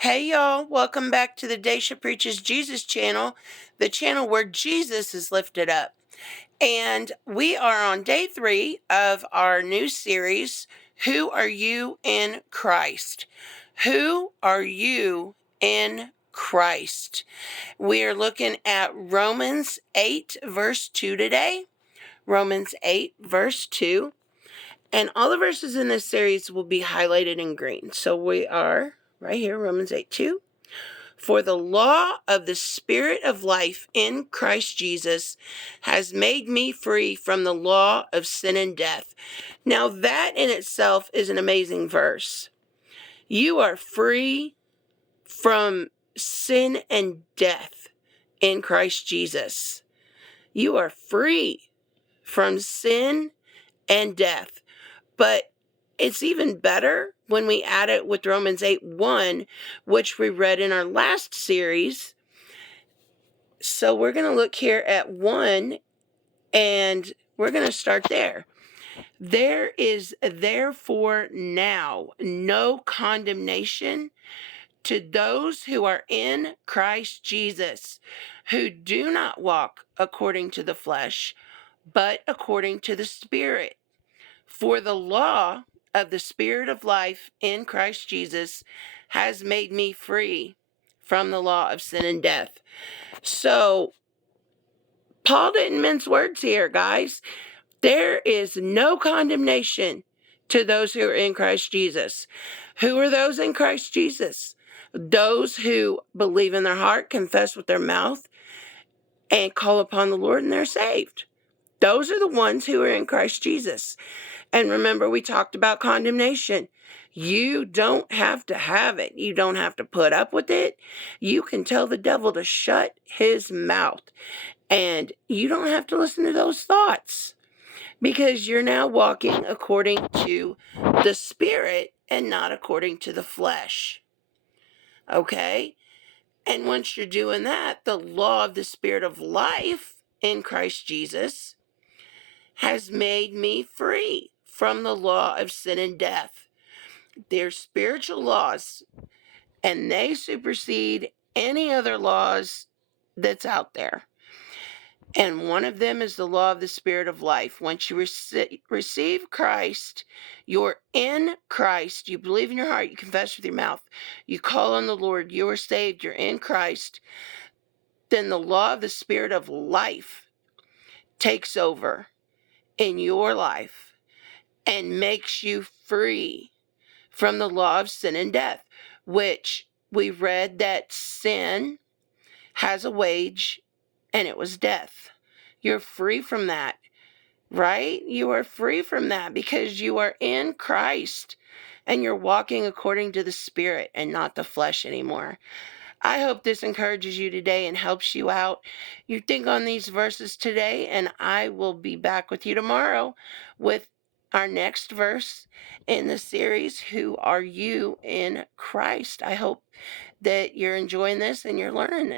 Hey y'all, welcome back to the Dacia Preaches Jesus channel, the channel where Jesus is lifted up. And we are on day 3 of our new series, Who Are You in Christ? Who are you in Christ? We are looking at Romans 8 verse 2 today. Romans 8 verse 2. And all the verses in this series will be highlighted in green. So we are right here, Romans 8 2. For the law of the Spirit of life in Christ Jesus has made me free from the law of sin and death. Now that in itself is an amazing verse. You are free from sin and death in Christ Jesus. You are free from sin and death. But it's even better when we add it with Romans 8:1, which we read in our last series. So we're going to look here at 1, and we're going to start there. There is therefore now no condemnation to those who are in Christ Jesus, who do not walk according to the flesh, but according to the Spirit. For the law of the Spirit of life in Christ Jesus has made me free from the law of sin and death. So, Paul didn't mince words here, guys. There is no condemnation to those who are in Christ Jesus. Who are those in Christ Jesus? Those who believe in their heart, confess with their mouth, and call upon the Lord, and they're saved. Those are the ones who are in Christ Jesus. And remember, we talked about condemnation. You don't have to have it. You don't have to put up with it. You can tell the devil to shut his mouth. And you don't have to listen to those thoughts, because you're now walking according to the Spirit and not according to the flesh. Okay? And once you're doing that, the law of the Spirit of life in Christ Jesus has made me free from the law of sin and death. They're spiritual laws, and they supersede any other laws that's out there. And one of them is the law of the Spirit of life. Once you receive Christ, you're in Christ. You believe in your heart, you confess with your mouth, you call on the Lord, you are saved, you're in Christ. Then the law of the Spirit of life takes over in your life and makes you free from the law of sin and death, which we read that sin has a wage, and it was death. You're free from that, right? You are free from that because you are in Christ and you're walking according to the Spirit and not the flesh anymore. I hope this encourages you today and helps you out. You think on these verses today, and I will be back with you tomorrow with our next verse in the series, Who Are You in Christ? I hope that you're enjoying this and you're learning